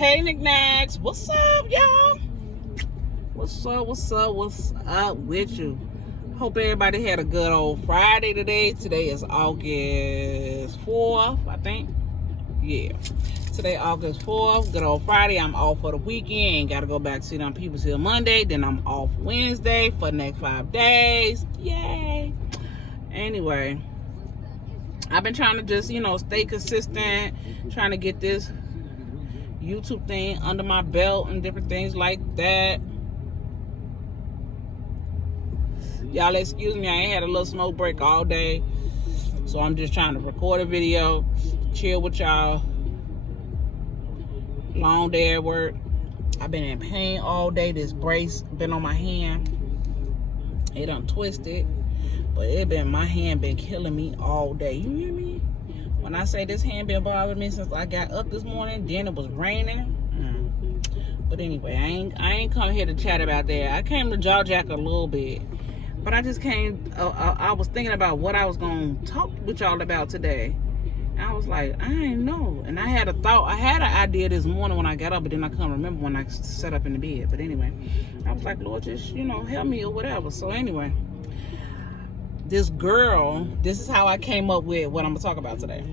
Hey knickknacks, what's up, y'all? What's up with you? Hope everybody had a good old Friday today. Today is August 4th, I think. Yeah. Today, August 4th, good old Friday. I'm off for the weekend. Gotta go back to see them people till Monday. Then I'm off Wednesday for the next 5 days. Yay. Anyway, I've been trying to just, stay consistent, trying to get this YouTube thing under my belt and different things like that. Y'all excuse me, I ain't had a little smoke break all day, so I'm just trying to record a video, chill with y'all. Long day at work. I've been in pain all day. This brace been on my hand. It done twisted, but my hand been killing me all day. You hear me? When I say this hand been bothering me since I got up this morning, then it was raining. But anyway, I ain't come here to chat about that. I came to jaw jack a little bit, but I just came. I was thinking about what I was gonna talk with y'all about today. And I was like, I ain't know. And I had a thought. I had an idea this morning when I got up, but then I couldn't remember when I sat up in the bed. But anyway, I was like, Lord, just help me or whatever. So anyway. This is how I came up with what I'm gonna talk about today.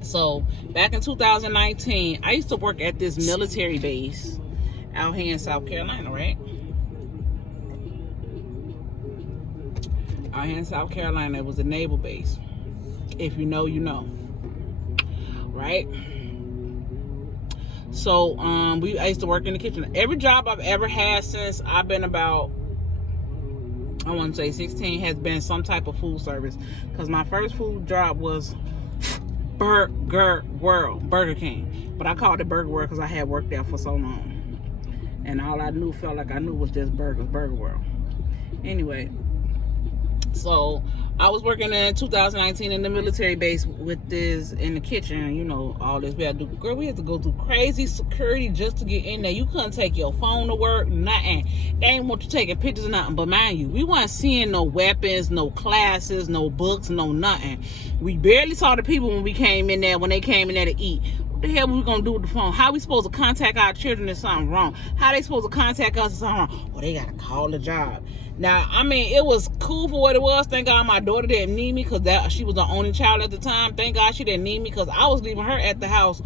So back in 2019, I used to work at this military base out here in South Carolina, right? Out here in South Carolina, it was a naval base. If you know, you know, right? So I used to work in the kitchen. Every job I've ever had since I've been about, I want to say 16, has been some type of food service. Because my first food job was Burger King. But I called it Burger World because I had worked there for so long. And all I felt like I knew was just burgers, Burger World. Anyway, so I was working in 2019 in the military base with this in the kitchen, all this. We had to go through crazy security just to get in there. You couldn't take your phone to work, nothing. They ain't want you taking pictures or nothing. But mind you, we weren't seeing no weapons, no classes, no books, no nothing. We barely saw the people when they came in there to eat. What the hell we gonna do with the phone? How we supposed to contact our children if something wrong? How they supposed to contact us if something wrong? Well, they gotta call the job. Now, it was cool for what it was. Thank God my daughter didn't need me because she was the only child at the time. Thank God she didn't need me because I was leaving her at the house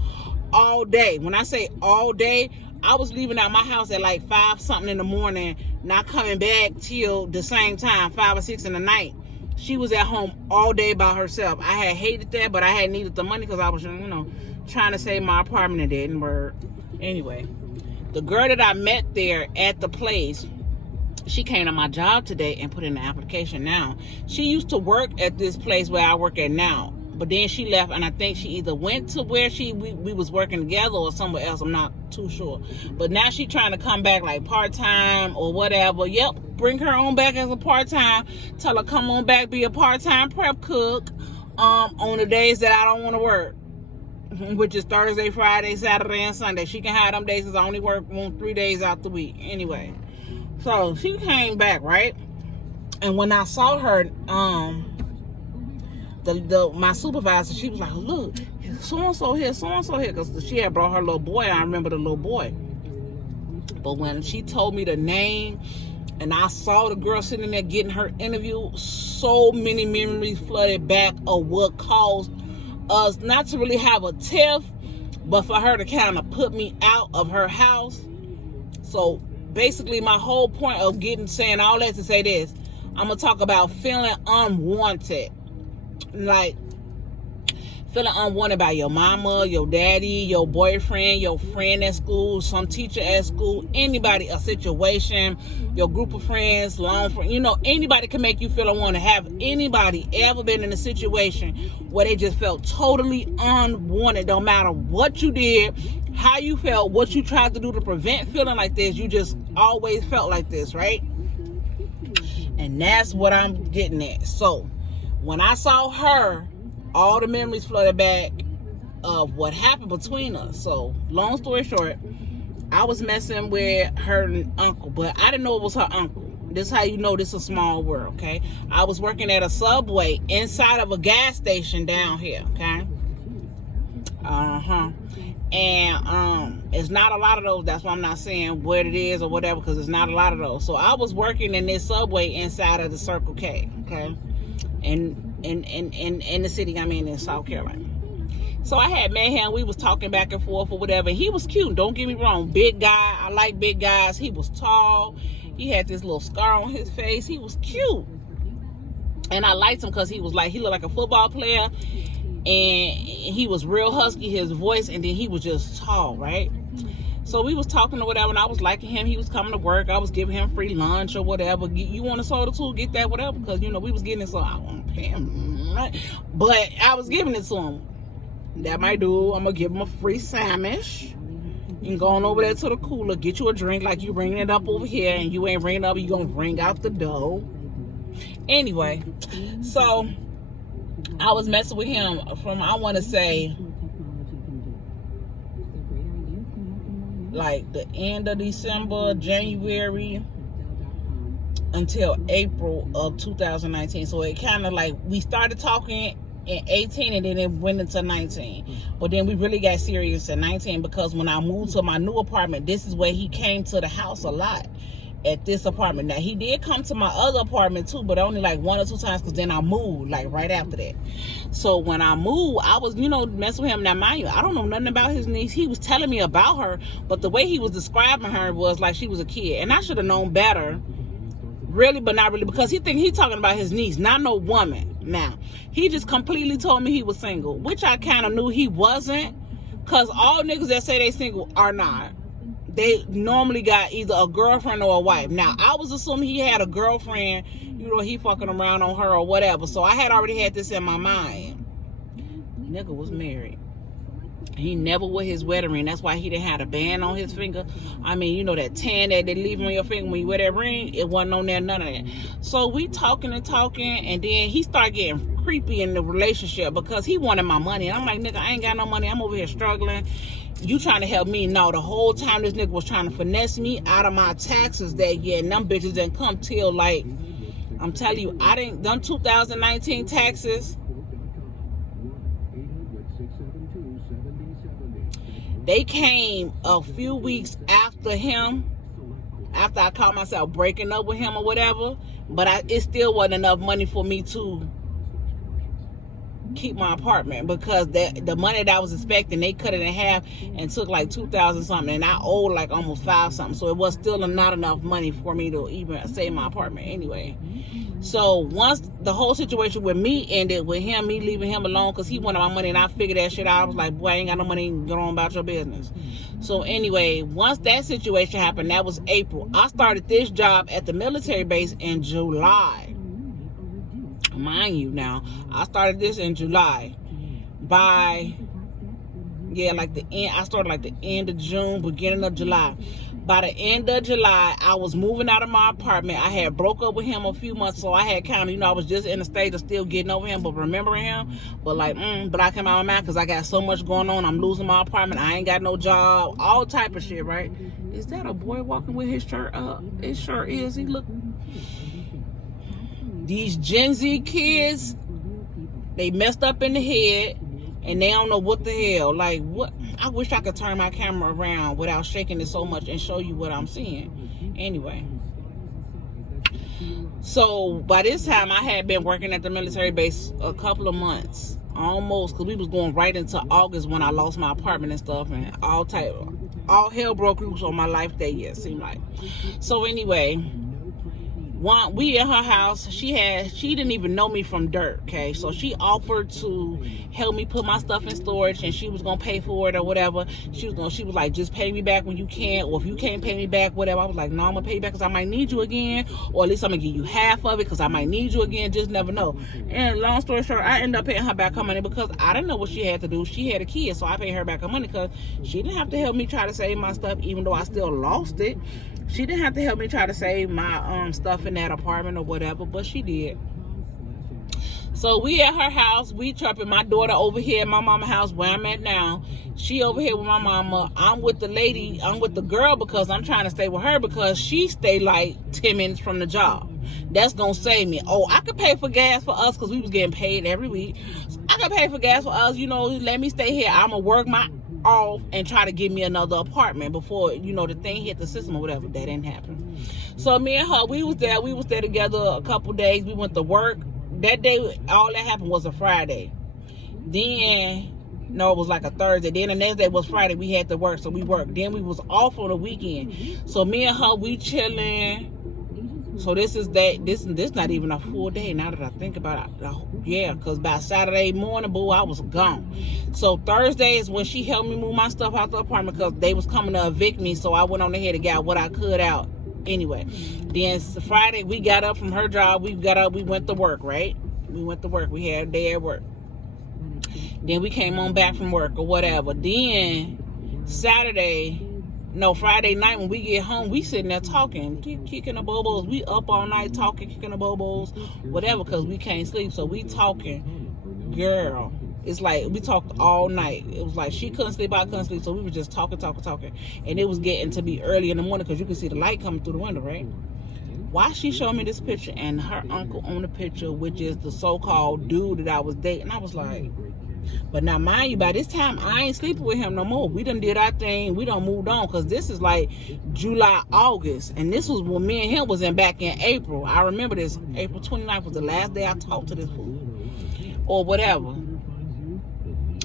all day. When I say all day, I was leaving out my house at like 5 something in the morning, not coming back till the same time, 5 or 6 in the night. She was at home all day by herself. I had hated that, but I had needed the money because I was, trying to save my apartment and it didn't work. Anyway, the girl that I met there at the place, she came to my job today and put in the application now. She used to work at this place where I work at now. But then she left, and I think she either went to where we was working together or somewhere else. I'm not too sure. But now she trying to come back like part-time or whatever. Yep, bring her on back as a part-time. Tell her come on back, be a part-time prep cook on the days that I don't want to work. Which is Thursday, Friday, Saturday, and Sunday. She can have them days because I only work 3 days out the week. Anyway. So she came back, right? And when I saw her, my supervisor, she was like, look, so-and-so here, because she had brought her little boy. I remember the little boy. But when she told me the name and I saw the girl sitting there getting her interview, so many memories flooded back of what caused us not to really have a tiff, but for her to kind of put me out of her house. So basically, my whole point of saying all that to say this, I'm going to talk about feeling unwanted. Like, feeling unwanted by your mama, your daddy, your boyfriend, your friend at school, some teacher at school, anybody, a situation, your group of friends, anybody can make you feel unwanted. Have anybody ever been in a situation where they just felt totally unwanted? Don't matter what you did, how you felt, what you tried to do to prevent feeling like this, you just always felt like this, right? And that's what I'm getting at. So when I saw her, all the memories flooded back of what happened between us. So long story short, I was messing with her uncle, but I didn't know it was her uncle. This is how you know this is a small world, okay? I was working at a Subway inside of a gas station down here, okay? And It's not a lot of those. That's why I'm not saying what it is or whatever, because it's not a lot of those. So I was working in this Subway inside of the Circle K, okay, in the city I'm in South Carolina. So I had met him. We was talking back and forth or whatever. He was cute. Don't get me wrong. Big guy. I like big guys. He was tall. He had this little scar on his face. He was cute. And I liked him because he looked like a football player. And he was real husky, his voice. And then he was just tall, right? So we was talking or whatever. And I was liking him. He was coming to work. I was giving him free lunch or whatever. You want a soda too? Get that, whatever. Because, we was getting it. So I want to pay him. Right? But I was giving it to him. That might do. I'm going to give him a free sandwich. You can go on over there to the cooler, get you a drink like you bringing it up over here, and you ain't bringing it up, you going to bring out the dough. Anyway, so I was messing with him from, I want to say, like the end of December, January, until April of 2019. So it kind of like, we started talking in 18 and then it went into 19, but then we really got serious in 19 because when I moved to my new apartment, this is where he came to the house a lot, at this apartment. Now he did come to my other apartment too, but only like 1 or 2 times, because then I moved like right after that. So when I moved, I was messing with him. Now mind you, I don't know nothing about his niece. He was telling me about her, but the way he was describing her was like she was a kid, and I should have known better, really, but not really, because he talking about his niece, not no woman. Now, he just completely told me he was single, which I kind of knew he wasn't, because all niggas that say they single are not. They normally got either a girlfriend or a wife. Now, I was assuming he had a girlfriend, he fucking around on her or whatever, so I had already had this in my mind. Nigga was married. He never wore his wedding ring. That's why he didn't have a band on his finger. I mean, that tan that they leave on your finger when you wear that ring, it wasn't on there, none of that. So we talking, and then he started getting creepy in the relationship because he wanted my money. And I'm like, nigga, I ain't got no money. I'm over here struggling. You trying to help me? No, the whole time this nigga was trying to finesse me out of my taxes that year, and them bitches didn't come till, like, I'm telling you, them 2019 taxes, they came a few weeks after I caught myself breaking up with him or whatever, but it still wasn't enough money for me to keep my apartment, because the money that I was expecting, they cut it in half and took like 2,000 something, and I owed like almost 5 something, so it was still not enough money for me to even save my apartment anyway. So once the whole situation with me ended, with me leaving him alone because he wanted my money, and I figured that shit out, I was like, boy, I ain't got no money, get on about your business. So anyway, once that situation happened, that was April. I started this job at the military base in July. Mind you, now, I started this in July. I started like the end of June, beginning of July. By the end of July, I was moving out of my apartment. I had broke up with him a few months, so I had kind of, I was just in the stage of still getting over him, but remembering him. But like, but I came out of my mouth because I got so much going on. I'm losing my apartment. I ain't got no job. All type of shit, right? Is that a boy walking with his shirt up? It sure is. He look... These Gen Z kids, they messed up in the head, and they don't know what the hell. Like, what? I wish I could turn my camera around without shaking it so much and show you what I'm seeing. Anyway. So, by this time, I had been working at the military base a couple of months. Almost, because we was going right into August when I lost my apartment and stuff, and all hell broke loose on my life that year, it seemed like. So, anyway... we in her house, she didn't even know me from dirt, okay? So she offered to help me put my stuff in storage, and she was gonna pay for it or whatever. She was like, just pay me back when you can, or if you can't pay me back, whatever. I was like, no, I'm gonna pay you back because I might need you again, or at least I'm gonna give you half of it because I might need you again, just never know. And long story short, I ended up paying her back her money because I didn't know what she had to do. She had a kid, so I paid her back her money because she didn't have to help me try to save my stuff, even though I still lost it. She didn't have to help me try to save my stuff in that apartment or whatever, but she did. So we at her house, we trapping. My daughter over here at my mama's house where I'm at now. She over here with my mama. I'm with the girl because I'm trying to stay with her because she stay like 10 minutes from the job. That's gonna save me. Oh, I could pay for gas for us because we was getting paid every week. I could pay for gas for us, let me stay here. I'm gonna work off and try to give me another apartment before, the thing hit the system or whatever. That didn't happen. So me and her, we was there together a couple days. We went to work. That day, all that happened was a Friday. Then, no, it was like a Thursday. Then the next day was Friday. We had to work, so we worked. Then we was off on the weekend. So me and her, we chilling. So this not even a full day now that I think about it. Yeah, because by Saturday morning, boo, I was gone. So Thursday is when she helped me move my stuff out the apartment because they was coming to evict me. So I went on ahead and got what I could out. Anyway, then Friday, we got up from her job. We went to work, right? We went to work. We had a day at work. Then we came on back from work or whatever. Then Friday night when we get home, we sitting there talking, kicking the bobos. We up all night talking, kicking the bobos, whatever, because we can't sleep. So we talking, girl. It's like we talked all night. It was like she couldn't sleep, I couldn't sleep. So we were just talking. And it was getting to be early in the morning because you could see the light coming through the window, right? Why she showed me this picture and her uncle on the picture, which is the so-called dude that I was dating. I was like, but now mind you, by this time I ain't sleeping with him no more. We done did our thing. We done moved on because this is like July, August. And this was when me and him was back in April. I remember this. April 29th was the last day I talked to this fool. Or whatever.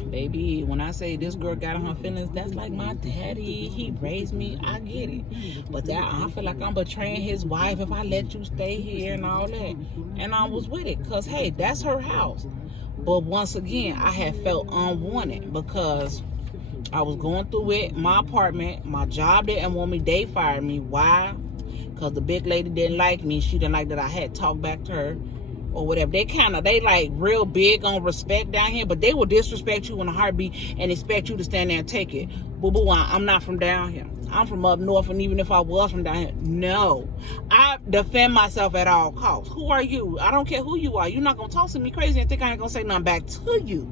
Baby, when I say this girl got in her feelings, that's like my daddy. He raised me. I get it. But that I feel like I'm betraying his wife if I let you stay here and all that. And I was with it because, hey, that's her house. But once again, I had felt unwanted because I was going through it, my apartment, my job didn't want me. They fired me. Why? Because the big lady didn't like me. She didn't like that I had talked back to her or whatever. They like real big on respect down here, but they will disrespect you in a heartbeat and expect you to stand there and take it. Boo-boo, I'm not from down here. I'm from up north, and even if I was from down here, no. I defend myself at all costs. Who are you? I don't care who you are. You're not going to talk to me crazy and think I ain't going to say nothing back to you.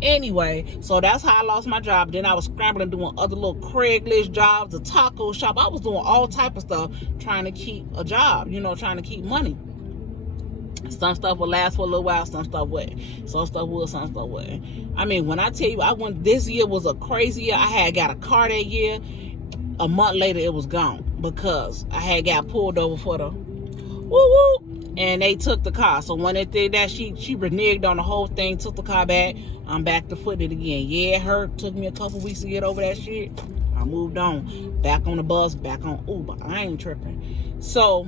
Anyway, so that's how I lost my job. Then I was scrambling doing other little Craigslist jobs, a taco shop. I was doing all type of stuff trying to keep a job, trying to keep money. Some stuff will last for a little while, some stuff wouldn't. Some stuff will, some stuff wouldn't. I mean, when I tell you, this year was a crazy year. I had got a car that year. A month later, it was gone because I had got pulled over for the woo-woo, and they took the car. So when they did that, she reneged on the whole thing, took the car back. I'm back to footing it again. Yeah, it hurt. Took me a couple weeks to get over that shit. I moved on. Back on the bus, back on Uber. I ain't tripping. So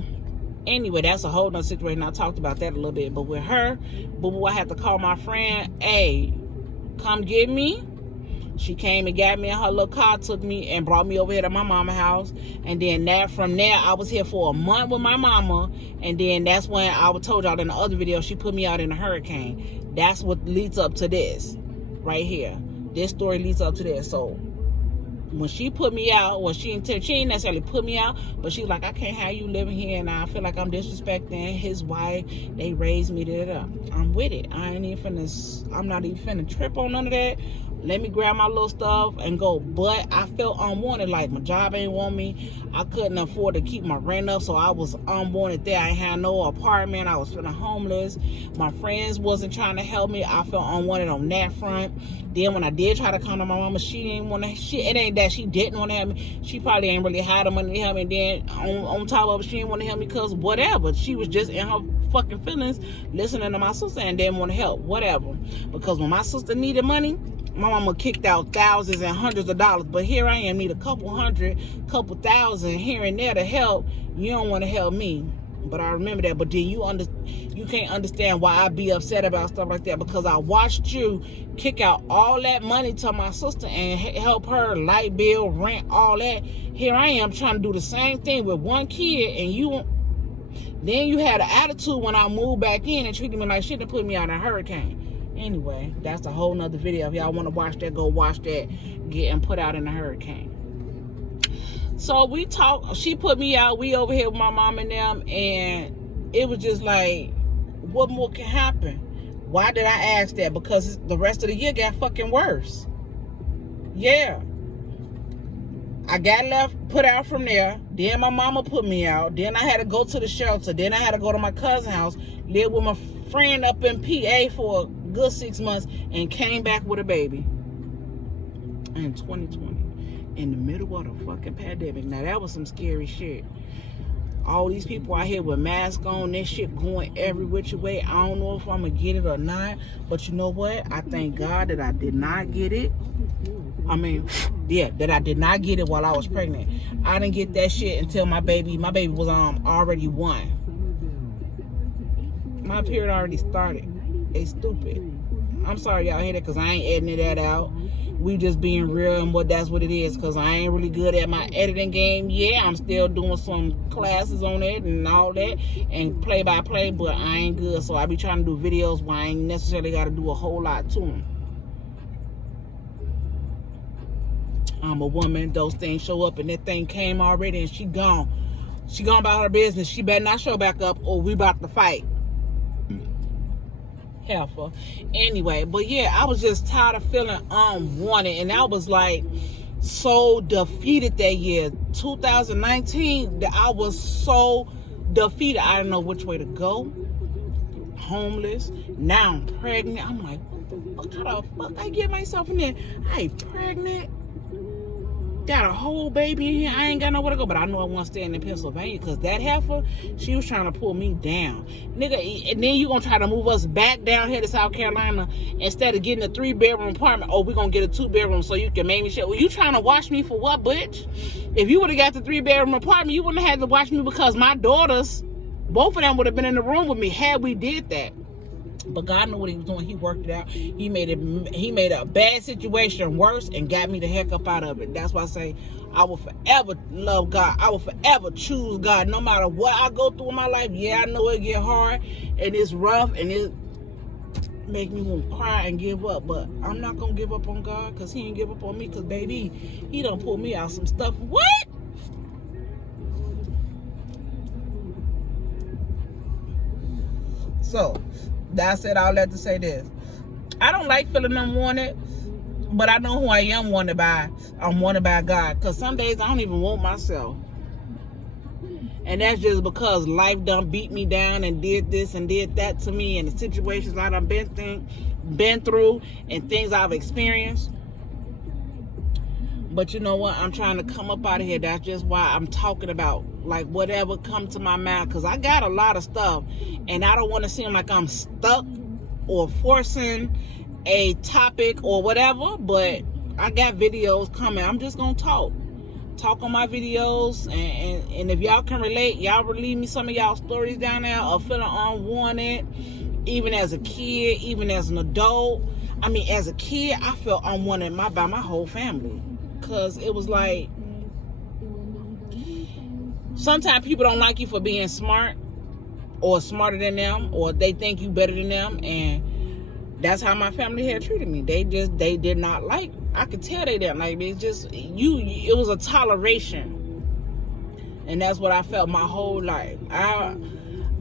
anyway, that's a whole nother situation. I talked about that a little bit. But with her, I had to call my friend, hey, come get me. She came and got me in her little car, took me and brought me over here to my mama's house. And then from there, I was here for a month with my mama. And then that's when I told y'all in the other video, she put me out in a hurricane. That's what leads up to this right here. This story leads up to this. So when she put me out, well, she ain't necessarily put me out, but she's like, I can't have you living here, and I feel like I'm disrespecting his wife. They raised me, I'm with it. I'm not even finna trip on none of that. Let me grab my little stuff and go. But I felt unwanted, like my job ain't want me. I couldn't afford to keep my rent up, so I was unwanted there. I ain't had no apartment. I was feeling homeless. My friends wasn't trying to help me. I felt unwanted on that front. Then when I did try to come to my mama, she didn't want to. It ain't that she didn't want to help me. She probably ain't really had the money to help me. And then on top of it, she didn't want to help me because whatever. She was just in her fucking feelings, listening to my sister and didn't want to help. Whatever. Because when my sister needed money, my mama kicked out thousands and hundreds of dollars, but here I am, need a couple hundred, couple thousand here and there to help. You don't want to help me, but I remember that. But then you can't understand why I be upset about stuff like that, because I watched you kick out all that money to my sister and help her light bill, rent, all that. Here I am trying to do the same thing with one kid, and then you had an attitude when I moved back in and treated me like shit and put me out in a hurricane. Anyway, that's a whole nother video. If y'all want to watch that, go watch that. Getting put out in a hurricane. So we talked. She put me out. We over here with my mom and them. And it was just like, what more can happen? Why did I ask that? Because the rest of the year got fucking worse. Yeah. I got put out from there. Then my mama put me out. Then I had to go to the shelter. Then I had to go to my cousin's house. Live with my friend up in PA for a good 6 months and came back with a baby. in 2020 in the middle of the fucking pandemic. Now that was some scary shit. All these people out here with masks on, this shit going every which way. I don't know if I'm gonna get it or not, but you know what? I thank God that I did not get it. I mean, yeah, that I did not get it while I was pregnant. I didn't get that shit until my baby was already 1. My period already started. It's stupid. I'm sorry y'all hear that, because I ain't editing that out. We just being real, and that's what it is, because I ain't really good at my editing game. Yeah, I'm still doing some classes on it and all that, and play by play, but I ain't good. So I be trying to do videos where I ain't necessarily got to do a whole lot to them. I'm a woman. Those things show up, and that thing came already, and she gone. She gone about her business. She better not show back up, or we about to fight. Helpful. Anyway, but yeah, I was just tired of feeling unwanted, and I was like so defeated that year, 2019. That I was so defeated. I didn't know which way to go. Homeless. Now I'm pregnant. I'm like, what kind of fuck I get myself in there? I ain't pregnant. Got a whole baby in here. I ain't got nowhere to go, but I know I want to stay in Pennsylvania, because that heifer, she was trying to pull me down. Nigga, and then you going to try to move us back down here to South Carolina instead of getting a 3-bedroom apartment. Oh, we going to get a 2-bedroom so you can make me shit. Well, you trying to watch me for what, bitch? If you would have got the 3-bedroom apartment, you wouldn't have had to watch me, because my daughters, both of them would have been in the room with me had we did that. But God knew what he was doing. He worked it out. He made a bad situation worse and got me the heck up out of it. That's why I say I will forever love God. I will forever choose God. No matter what I go through in my life. Yeah, I know it get hard and it's rough and it make me want to cry and give up. But I'm not going to give up on God, because he ain't give up on me. Because, baby, he done pulled me out some stuff. What? So, I said all that to say this. I don't like feeling unwanted, but I know who I am wanted by. I'm wanted by God. Because some days I don't even want myself. And that's just because life done beat me down and did this and did that to me, and the situations I done been through and things I've experienced. But you know what? I'm trying to come up out of here. That's just why I'm talking about, like, whatever come to my mouth. Because I got a lot of stuff. And I don't want to seem like I'm stuck or forcing a topic or whatever. But I got videos coming. I'm just going to talk on my videos. And if y'all can relate, y'all relieve me some of y'all stories down there of feeling unwanted. Even as a kid, even as an adult. I mean, as a kid, I felt unwanted by my whole family. Because it was like, sometimes people don't like you for being smart or smarter than them, or they think you better than them, and that's how my family had treated me. They did not like, I could tell they didn't like me. It's just, it was a toleration, and that's what I felt my whole life. I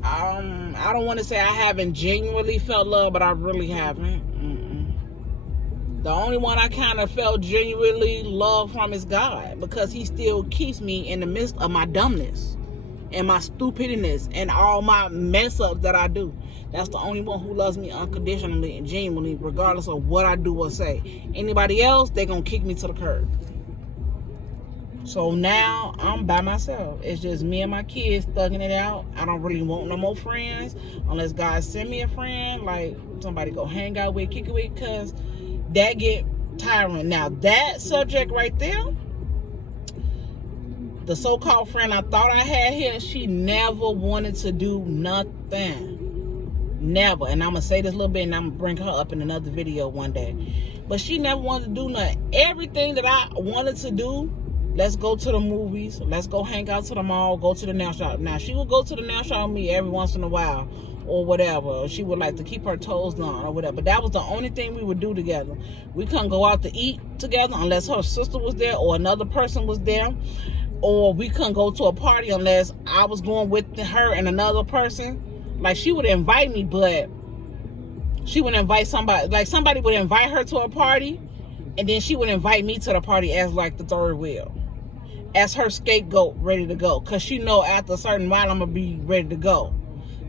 don't want to say I haven't genuinely felt love, but I really haven't. The only one I kind of felt genuinely love from is God, because he still keeps me in the midst of my dumbness and my stupidness and all my mess ups that I do. That's the only one who loves me unconditionally and genuinely, regardless of what I do or say. Anybody else, they're going to kick me to the curb. So now I'm by myself. It's just me and my kids thugging it out. I don't really want no more friends unless God send me a friend, like somebody go hang out with, kick it with, because that get tiring. Now that subject right there, the so-called friend I thought I had here, she never wanted to do nothing. Never. And I'm going to say this a little bit, and I'm going to bring her up in another video one day. But she never wanted to do nothing. Everything that I wanted to do, let's go to the movies, let's go hang out to the mall, go to the nail shop. Now, she would go to the nail shop with me every once in a while, or whatever. She would like to keep her toes done or whatever. But that was the only thing we would do together. We couldn't go out to eat together unless her sister was there or another person was there. Or we couldn't go to a party unless I was going with her and another person. Like, she would invite me, but she would invite somebody. Like, somebody would invite her to a party, and then she would invite me to the party as, like, the third wheel. As her scapegoat ready to go. Because she know after a certain while I'm going to be ready to go.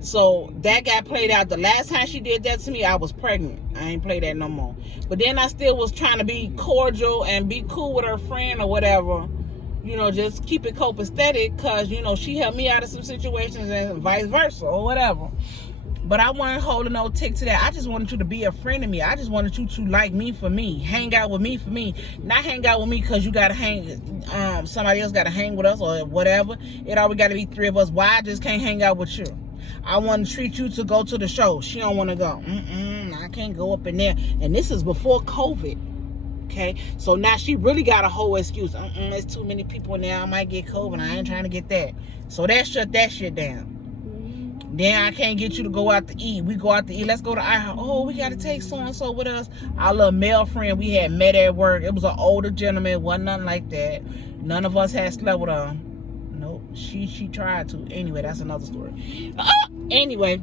So that got played out. The last time she did that to me, I was pregnant. I ain't play that no more. But then I still was trying to be cordial and be cool with her friend or whatever. You know, just keep it copacetic because, you know, she helped me out of some situations and vice versa or whatever. But I wasn't holding no tick to that. I just wanted you to be a friend of me. I just wanted you to like me for me. Hang out with me for me. Not hang out with me because you got to hang, somebody else got to hang with us or whatever. It always got to be 3 of us. Why I just can't hang out with you? I want to treat you to go to the show. She don't want to go. I can't go up in there. And this is before COVID. Okay? So now she really got a whole excuse. There's too many people in there. I might get COVID. I ain't trying to get that. So that shut that shit down. Then I can't get you to go out to eat. We go out to eat. Let's go to IHOP. Oh, we got to take so-and-so with us. Our little male friend we had met at work. It was an older gentleman. It wasn't nothing like that. None of us had slept with her. Nope. She tried to. Anyway, that's another story. Anyway,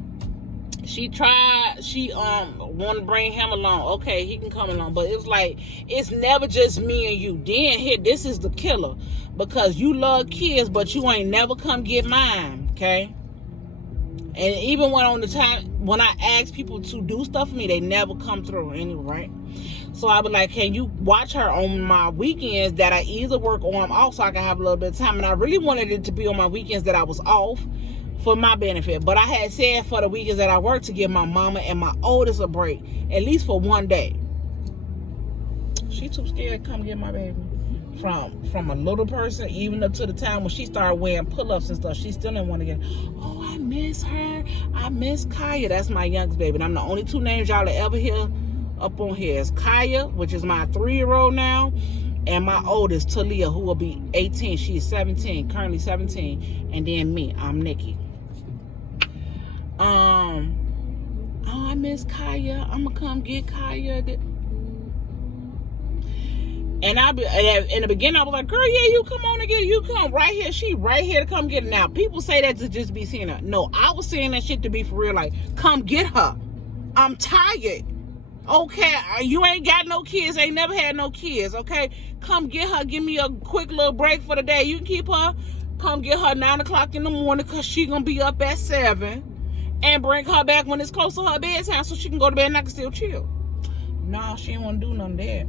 she tried. She want to bring him along. Okay, he can come along. But it was like, it's never just me and you. Then here, this is the killer. Because you love kids, but you ain't never come get mine. Okay? And even when on the time when I ask people to do stuff for me, they never come through anyway, right? So I was like, can you watch her on my weekends that I either work or I'm off so I can have a little bit of time? And I really wanted it to be on my weekends that I was off for my benefit. But I had said for the weekends that I work to give my mama and my oldest a break, at least for one day. She too scared to come get my baby. From a little person, even up to the time when she started wearing pull-ups and stuff, she still didn't want to get, oh, I miss her. I miss Kaya. That's my youngest baby. And I'm the only 2 names y'all ever hear up on here. Is Kaya, which is my 3-year-old now, and my oldest, Talia, who will be 18. She's 17, currently 17. And then me, I'm Nikki. Oh, I miss Kaya. I'm going to come get Kaya. And in the beginning, I was like, girl, yeah, you come on and get it. You come right here. She right here to come get it. Now, people say that to just be seeing her. No, I was saying that shit to be for real. Like, come get her. I'm tired. Okay, you ain't got no kids. Ain't never had no kids, okay? Come get her. Give me a quick little break for the day. You can keep her. Come get her 9 o'clock in the morning because she going to be up at 7. And bring her back when it's close to her bedtime so she can go to bed and I can still chill. No, she didn't want to do none of that.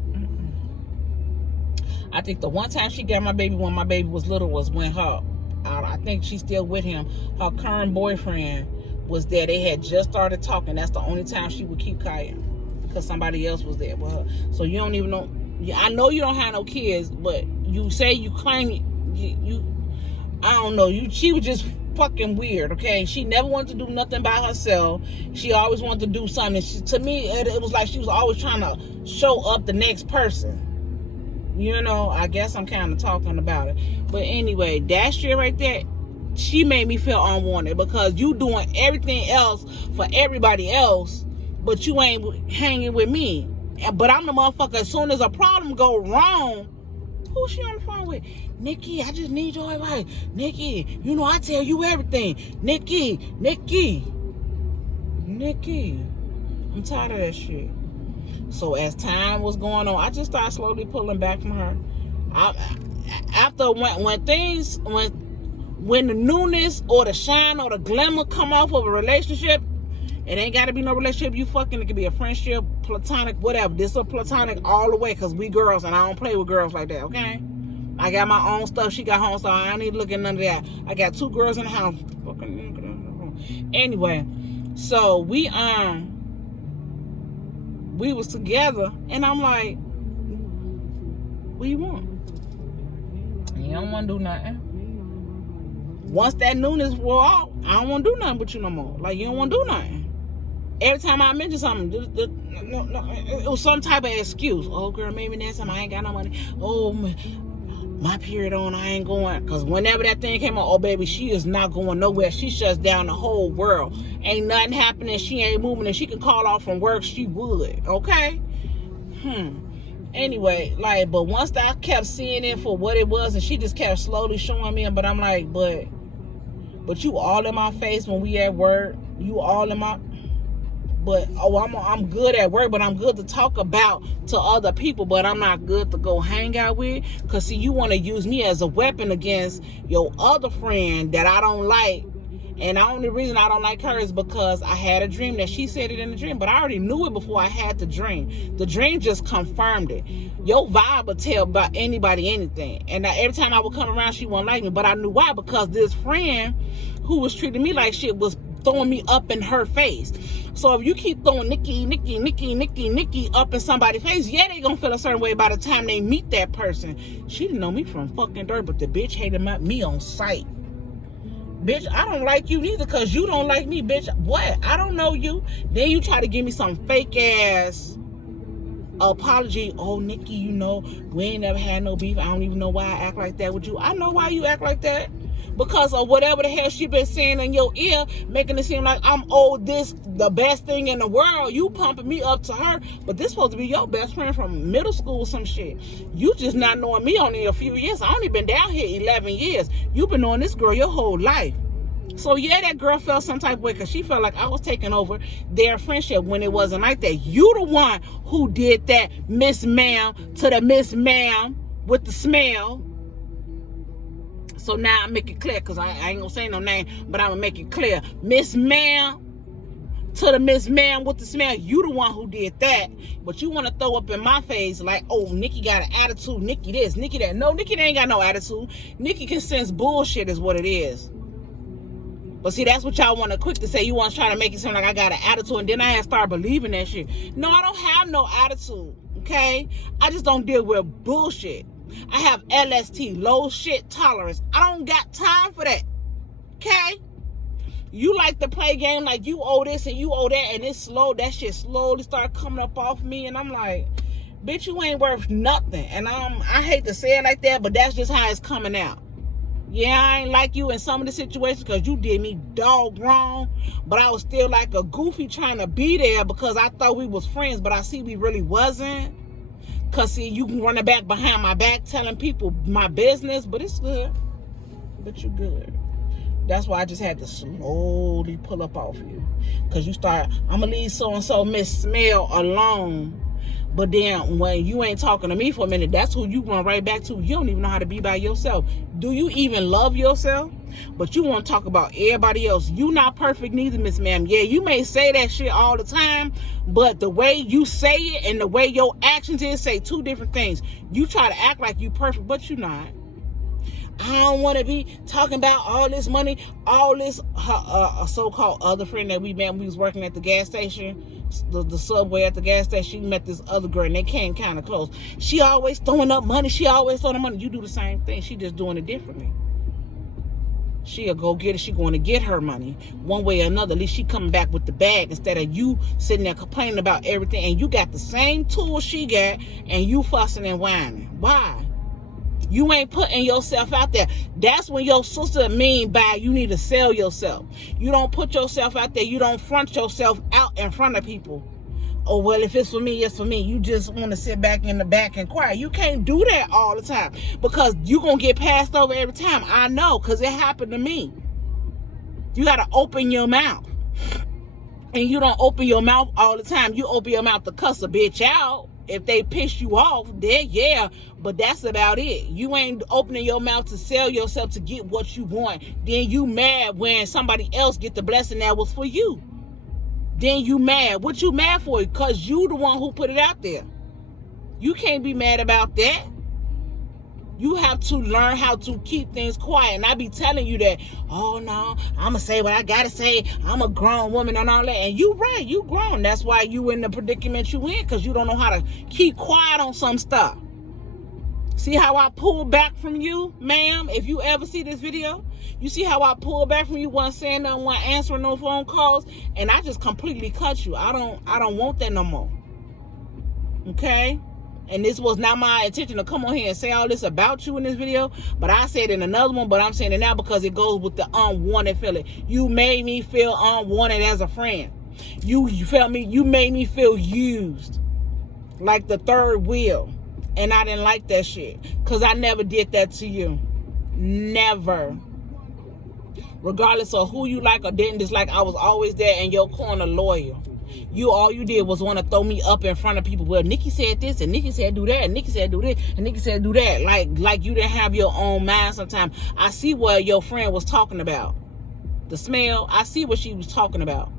I think the one time she got my baby when my baby was little was when I think she's still with him. Her current boyfriend was there. They had just started talking. That's the only time she would keep Kaya because somebody else was there with her. So you don't even know. I know you don't have no kids, but you say you claim you I don't know. She was just fucking weird, okay? She never wanted to do nothing by herself. She always wanted to do something. To me, it was like she was always trying to show up the next person. You know, I guess I'm kind of talking about it. But anyway, that shit right there, she made me feel unwanted because you doing everything else for everybody else, but you ain't hanging with me. But I'm the motherfucker, as soon as a problem go wrong, who's she on the phone with? Nikki, I just need your advice. Nikki, you know I tell you everything. Nikki. I'm tired of that shit. So as time was going on, I just started slowly pulling back from her. After when the newness or the shine or the glamour come off of a relationship, it ain't got to be no relationship you fucking. It could be a friendship, platonic, whatever. This is a platonic all the way because we girls and I don't play with girls like that, okay? I got my own stuff. She got her own stuff. I don't need to look at none of that. I got 2 girls in the house. Anyway, so we was together, and I'm like, what you want? You don't want to do nothing. Once that newness wore off, I don't want to do nothing with you no more. Like, you don't want to do nothing. Every time I mention something, it was some type of excuse. Oh, girl, maybe next time I ain't got no money. Oh, my period on, I ain't going. Because whenever that thing came on, oh, baby, she is not going nowhere. She shuts down the whole world. Ain't nothing happening. She ain't moving. If she could call off from work, she would. Okay? Anyway, like, but once I kept seeing it for what it was, and she just kept slowly showing me, but I'm like, but you all in my face when we at work. You all in my... But, oh, I'm good at work, but I'm good to talk about to other people, but I'm not good to go hang out with. Because, see, you want to use me as a weapon against your other friend that I don't like. And the only reason I don't like her is because I had a dream that she said it in the dream, but I already knew it before I had the dream. The dream just confirmed it. Your vibe would tell about anybody anything. And every time I would come around, she wouldn't like me, but I knew why, because this friend who was treating me like shit was throwing me up in her face. So if you keep throwing Nikki up in somebody's face, yeah, they gonna feel a certain way by the time they meet that person. She didn't know me from fucking dirt, but the bitch hated me on sight. Bitch, I don't like you neither because you don't like me, bitch. What? I don't know you. Then you try to give me some fake ass apology. Oh, Nikki, you know, we ain't never had no beef. I don't even know why I act like that with you. I know why you act like that. Because of whatever the hell she been saying in your ear, making it seem like I'm the best thing in the world. You pumping me up to her, but this supposed to be your best friend from middle school or some shit. You just not knowing me only a few years. I only been down here 11 years. You been knowing this girl your whole life. So yeah, that girl felt some type of way because she felt like I was taking over their friendship when it wasn't like that. You the one who did that, Miss Ma'am, to the Miss Ma'am with the smell. So now I make it clear, because I ain't gonna say no name, but I'm gonna make it clear. Miss Ma'am to the Miss Ma'am with the smell, you the one who did that. But you want to throw up in my face like, oh, Nikki got an attitude, Nikki this, Nikki that. No, Nikki ain't got no attitude. Nikki can sense bullshit is what it is. But see, that's what y'all want to quick to say. You want to try to make it seem like I got an attitude, and then I had to start believing that shit. No, I don't have no attitude, okay? I just don't deal with bullshit. I have LST, low shit tolerance. I don't got time for that, okay? You like to play game like you owe this and you owe that, and it's slow. That shit slowly start coming up off me, and I'm like, bitch, you ain't worth nothing. And I hate to say it like that, but that's just how it's coming out. Yeah, I ain't like you in some of the situations because you did me dog wrong, but I was still like a goofy trying to be there because I thought we was friends, but I see we really wasn't. Because, see, you can run it back behind my back telling people my business, but it's good. But you're good. That's why I just had to slowly pull up off you. Because you start, I'm going to leave so-and-so Miss Smell alone. But then when you ain't talking to me for a minute, that's who you run right back to. You don't even know how to be by yourself. Do you even love yourself? But you want to talk about everybody else. You not perfect neither, Miss Ma'am. Yeah, you may say that shit all the time, but the way you say it and the way your actions is say two different things. You try to act like you perfect, but you not. I don't want to be talking about all this money, all this so-called other friend that we met when we was working at the gas station, the subway at the gas station. She met this other girl and they came kind of close. She always throwing up money. She always throwing up money. You do the same thing. She just doing it differently. She'll go get it. She going to get her money one way or another. At least she coming back with the bag instead of you sitting there complaining about everything. And you got the same tools she got and you fussing and whining. Why? You ain't putting yourself out there. That's when your sister mean by you need to sell yourself. You don't put yourself out there. You don't front yourself out in front of people. Oh, well, if it's for me, it's for me. You just want to sit back in the back and cry. You can't do that all the time because you're going to get passed over every time. I know because it happened to me. You got to open your mouth. And you don't open your mouth all the time. You open your mouth to cuss a bitch out. If they piss you off, then yeah, but that's about it. You ain't opening your mouth to sell yourself to get what you want. Then you mad when somebody else get the blessing that was for you. Then you mad. What you mad for? Because you the one who put it out there. You can't be mad about that. You have to learn how to keep things quiet. And I be telling you that, oh no, I'm going to say what I got to say. I'm a grown woman and all that. And you right, you grown. That's why you in the predicament you in, because you don't know how to keep quiet on some stuff. See how I pull back from you, ma'am? If you ever see this video, you see how I pull back from you, wasn't saying nothing, wasn't answering no phone calls, and I just completely cut you. I don't want that no more. Okay? And this was not my intention to come on here and say all this about you in this video, but I said in another one, but I'm saying it now because it goes with the unwanted feeling. You made me feel unwanted as a friend. You felt me, you made me feel used, like the third wheel. And I didn't like that shit because I never did that to you. Never. Regardless of who you like or didn't dislike, I was always there in your corner loyal. All you did was want to throw me up in front of people. Well, Nikki said this, and Nikki said do that, and Nikki said do this, and Nikki said do that. Like you didn't have your own mind sometimes. I see what your friend was talking about. the smell, I see what she was talking about.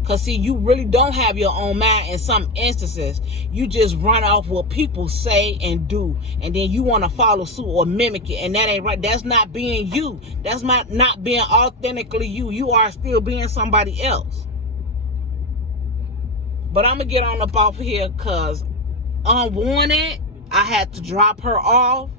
Because, see, you really don't have your own mind in some instances. You just run off what people say and do. And then you want to follow suit or mimic it. And that ain't right. That's not being you. That's not being authentically you. You are still being somebody else. But I'm going to get on up off of here because unwanted, I had to drop her off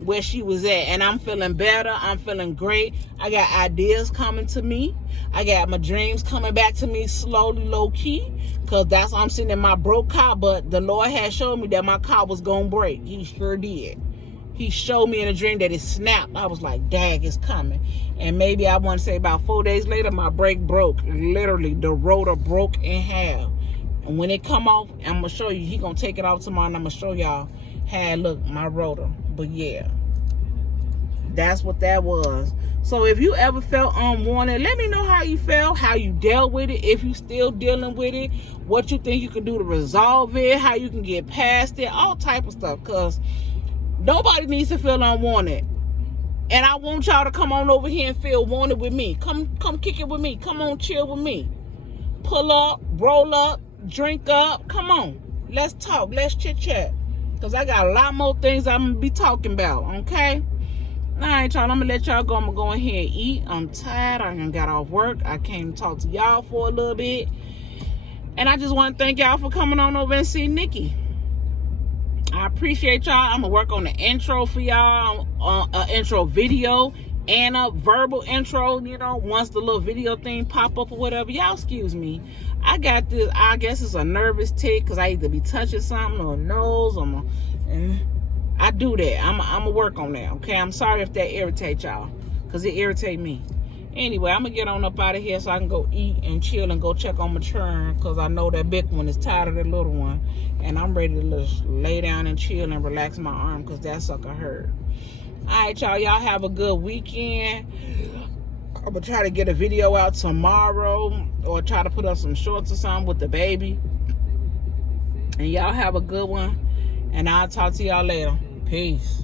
where she was at, and I'm feeling better. I'm feeling great. I got ideas coming to me. I got my dreams coming back to me slowly, low key, because that's why I'm sitting in my broke car. But the Lord had showed me that my car was gonna break. He sure did. He showed me in a dream that it snapped. I was like, dag, it's coming. And maybe I want to say about 4 days later, my brake broke. Literally, the rotor broke in half. And when it come off, I'm gonna show you. He gonna take it off tomorrow, and I'm gonna show y'all how look my rotor. But yeah, that's what that was. So if you ever felt unwanted, let me know how you felt, how you dealt with it, if you still dealing with it, what you think you can do to resolve it, how you can get past it, all type of stuff. Because nobody needs to feel unwanted. And I want y'all to come on over here and feel wanted with me. Come kick it with me. Come on, chill with me. Pull up, roll up, drink up. Come on. Let's talk. Let's chit chat. Because I got a lot more things I'm going to be talking about. Okay? All right, y'all. I'm going to let y'all go. I'm going to go in here and eat. I'm tired. I done got off work. I came to talk to y'all for a little bit. And I just want to thank y'all for coming on over and see Nikki. I appreciate y'all. I'm going to work on the intro for y'all. An intro video and a verbal intro, you know, once the little video thing pop up or whatever. Y'all excuse me. I got this, I guess it's a nervous tick because I either be touching something or nose or I do that. I'm going to work on that, okay? I'm sorry if that irritates y'all because it irritates me. Anyway, I'm going to get on up out of here so I can go eat and chill and go check on my churn because I know that big one is tired of the little one. And I'm ready to just lay down and chill and relax my arm because that sucker hurt. All right, y'all. Y'all have a good weekend. I'm going to try to get a video out tomorrow or try to put up some shorts or something with the baby. And y'all have a good one. And I'll talk to y'all later. Peace.